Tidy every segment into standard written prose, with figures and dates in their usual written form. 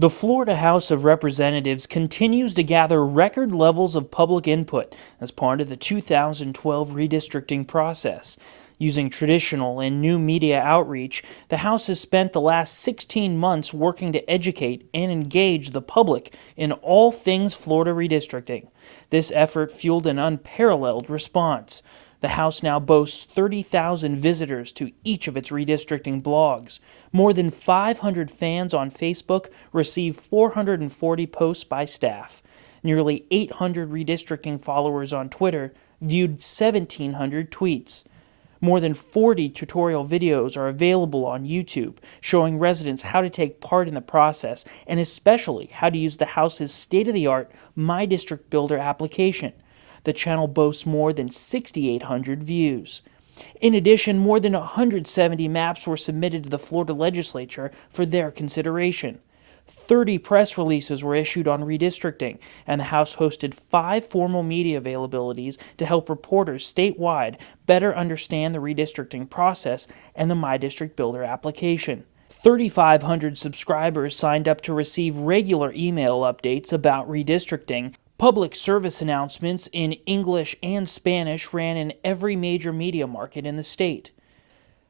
The Florida House of Representatives continues to gather record levels of public input as part of the 2012 redistricting process. Using traditional and new media outreach, the House has spent the last 16 months working to educate and engage the public in all things Florida redistricting. This effort fueled an unparalleled response. The House now boasts 30,000 visitors to each of its redistricting blogs. More than 500 fans on Facebook receive 440 posts by staff. Nearly 800 redistricting followers on Twitter viewed 1,700 tweets. More than 40 tutorial videos are available on YouTube, showing residents how to take part in the process and especially how to use the House's state-of-the-art My District Builder application. The channel boasts more than 6,800 views. In addition, more than 170 maps were submitted to the Florida legislature for their consideration. 30 press releases were issued on redistricting, and the House hosted 5 formal media availabilities to help reporters statewide better understand the redistricting process and the My District Builder application. 3,500 subscribers signed up to receive regular email updates about redistricting. Public service announcements in English and Spanish ran in every major media market in the state.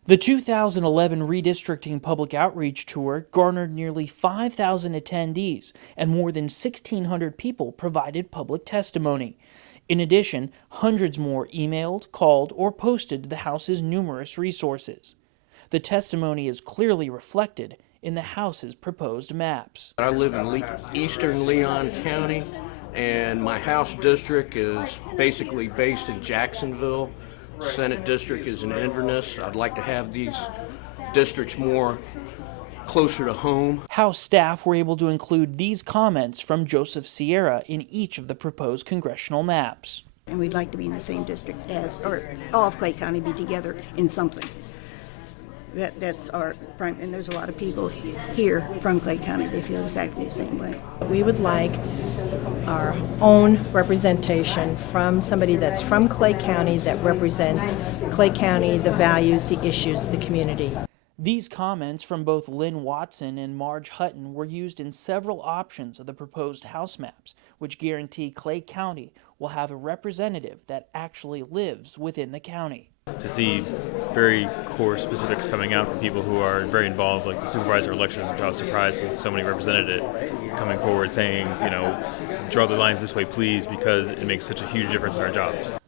The 2011 Redistricting Public Outreach Tour garnered nearly 5,000 attendees, and more than 1,600 people provided public testimony. In addition, hundreds more emailed, called, or posted to the House's numerous resources. The testimony is clearly reflected in the House's proposed maps. I live in eastern Leon County, and my House district is basically based in Jacksonville. Senate district is in Inverness. I'd like to have these districts more closer to home. House staff were able to include these comments from Joseph Sierra in each of the proposed congressional maps. And we'd like to be in the same district as, or all of Clay County be together in something. That's our prime, and there's a lot of people here from Clay County. They feel exactly the same way. We would like our own representation from somebody that's from Clay County that represents Clay County, the values, the issues, the community. These comments from both Lynn Watson and Marge Hutton were used in several options of the proposed House maps, which guarantee Clay County will have a representative that actually lives within the county. To see very core specifics coming out from people who are very involved, like the supervisor elections, which I was surprised with so many represented it, coming forward saying, draw the lines this way, please, because it makes such a huge difference in our jobs.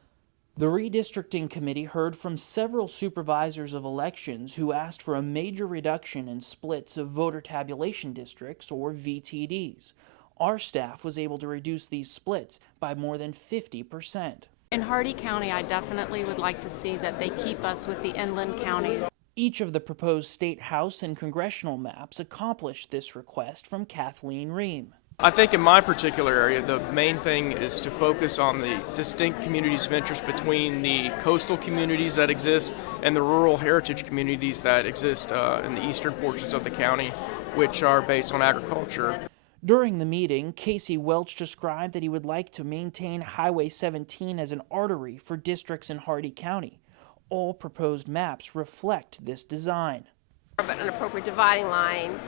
The Redistricting Committee heard from several supervisors of elections who asked for a major reduction in splits of voter tabulation districts, or VTDs. Our staff was able to reduce these splits by more than 50%. In Hardee County, I definitely would like to see that they keep us with the inland counties. Each of the proposed state house and congressional maps accomplished this request from Kathleen Ream. I think in my particular area, the main thing is to focus on the distinct communities of interest between the coastal communities that exist and the rural heritage communities that exist in the eastern portions of the county, which are based on agriculture. During the meeting, Casey Welch described that he would like to maintain Highway 17 as an artery for districts in Hardee County. All proposed maps reflect this design. But an appropriate dividing line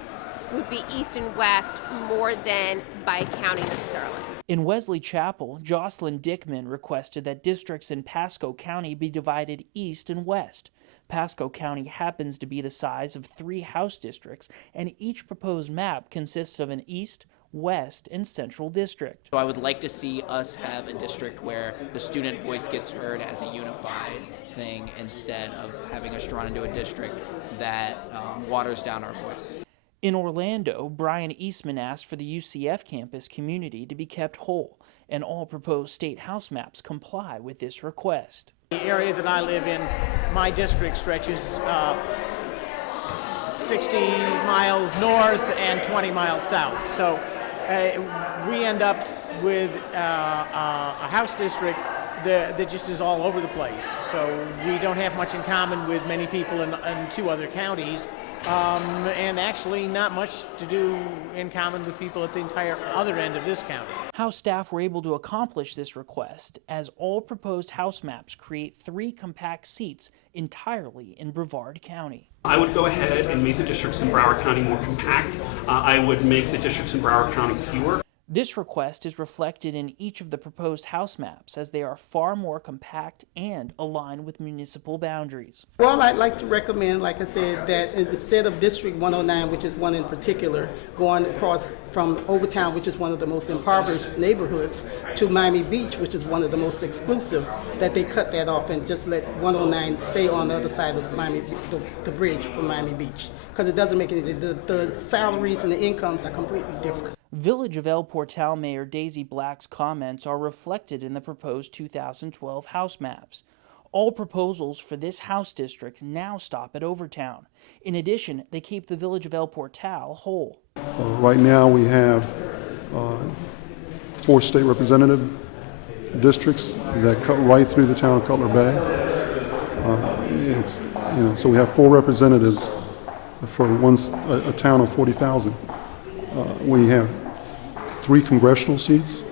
would be east and west more than by county necessarily. In Wesley Chapel, Jocelyn Dickman requested that districts in Pasco County be divided east and west. Pasco County happens to be the size of 3 House districts, and each proposed map consists of an east, west, and central district. So I would like to see us have a district where the student voice gets heard as a unified thing instead of having us drawn into a district that waters down our voice. In Orlando, Brian Eastman asked for the UCF campus community to be kept whole, and all proposed state house maps comply with this request. The area that I live in, my district stretches 60 miles north and 20 miles south. So we end up with a house district that just is all over the place. So we don't have much in common with many people in 2 other counties. And actually not much to do in common with people at the entire other end of this county. House staff were able to accomplish this request as all proposed House maps create 3 compact seats entirely in Brevard County. I would go ahead and make the districts in Broward County more compact. I would make the districts in Broward County fewer. This request is reflected in each of the proposed House maps as they are far more compact and align with municipal boundaries. Well, I'd like to recommend, like I said, that instead of District 109, which is one in particular, going across from Overtown, which is one of the most impoverished neighborhoods, to Miami Beach, which is one of the most exclusive, that they cut that off and just let 109 stay on the other side of Miami, the bridge from Miami Beach, because it doesn't make any, the salaries and the incomes are completely different. Village of El Portal Mayor Daisy Black's comments are reflected in the proposed 2012 House maps. All proposals for this House district now stop at Overtown. In addition, they keep the Village of El Portal whole. Right now we have 4 state representative districts that cut right through the town of Cutler Bay. So we have 4 representatives for a town of 40,000. We have 3 congressional seats,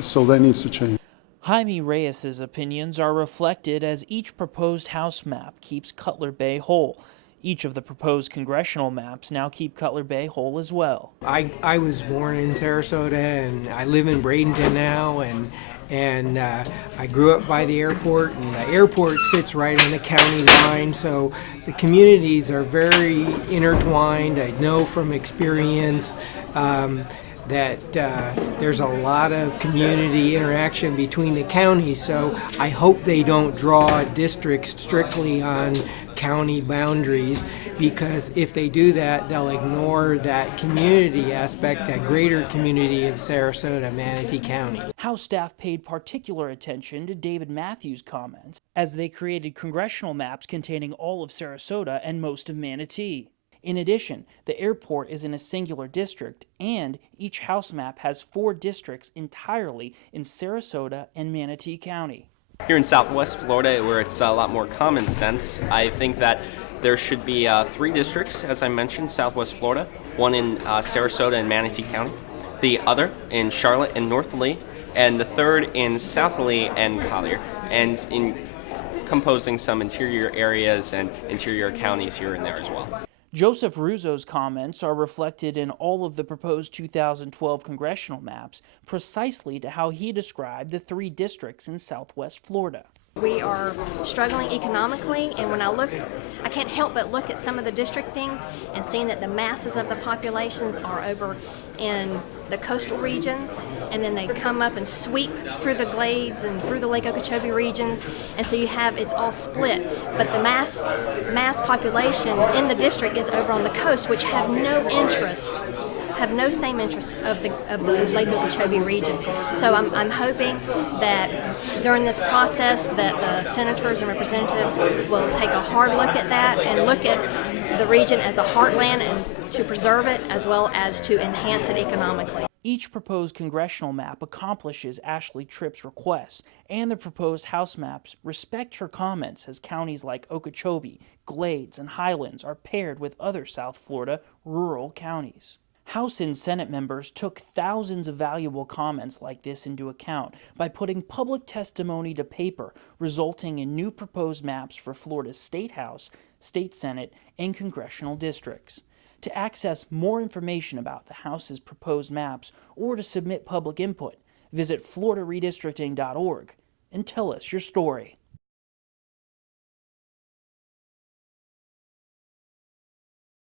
so that needs to change. Jaime Reyes's opinions are reflected as each proposed House map keeps Cutler Bay whole. Each of the proposed congressional maps now keep Cutler Bay whole as well. I was born in Sarasota and I live in Bradenton now, and I grew up by the airport, and the airport sits right on the county line, so the communities are very intertwined. I know from experience that there's a lot of community interaction between the counties, so I hope they don't draw districts strictly on county boundaries, because if they do that, they'll ignore that community aspect, that greater community of Sarasota, Manatee County. House staff paid particular attention to David Matthews' comments as they created congressional maps containing all of Sarasota and most of Manatee. In addition, the airport is in a singular district, and each House map has 4 districts entirely in Sarasota and Manatee County. Here in Southwest Florida, where it's a lot more common sense, I think that there should be 3 districts, as I mentioned, Southwest Florida, one in Sarasota and Manatee County, the other in Charlotte and North Lee, and the third in South Lee and Collier, and in composing some interior areas and interior counties here and there as well. Joseph Ruzzo's comments are reflected in all of the proposed 2012 congressional maps, precisely to how he described the 3 districts in Southwest Florida. We are struggling economically, and when I can't help but look at some of the districtings and seeing that the masses of the populations are over in the coastal regions, and then they come up and sweep through the glades and through the Lake Okeechobee regions, and so it's all split. But the mass population in the district is over on the coast, which have no same interest of the Lake Okeechobee regions. So I'm hoping that during this process that the senators and representatives will take a hard look at that and look at the region as a heartland and to preserve it as well as to enhance it economically. Each proposed congressional map accomplishes Ashley Tripp's requests, and the proposed House maps respect her comments as counties like Okeechobee, Glades, and Highlands are paired with other South Florida rural counties. House and Senate members took thousands of valuable comments like this into account by putting public testimony to paper, resulting in new proposed maps for Florida's State House, State Senate, and congressional districts. To access more information about the House's proposed maps or to submit public input, visit FloridaRedistricting.org and tell us your story.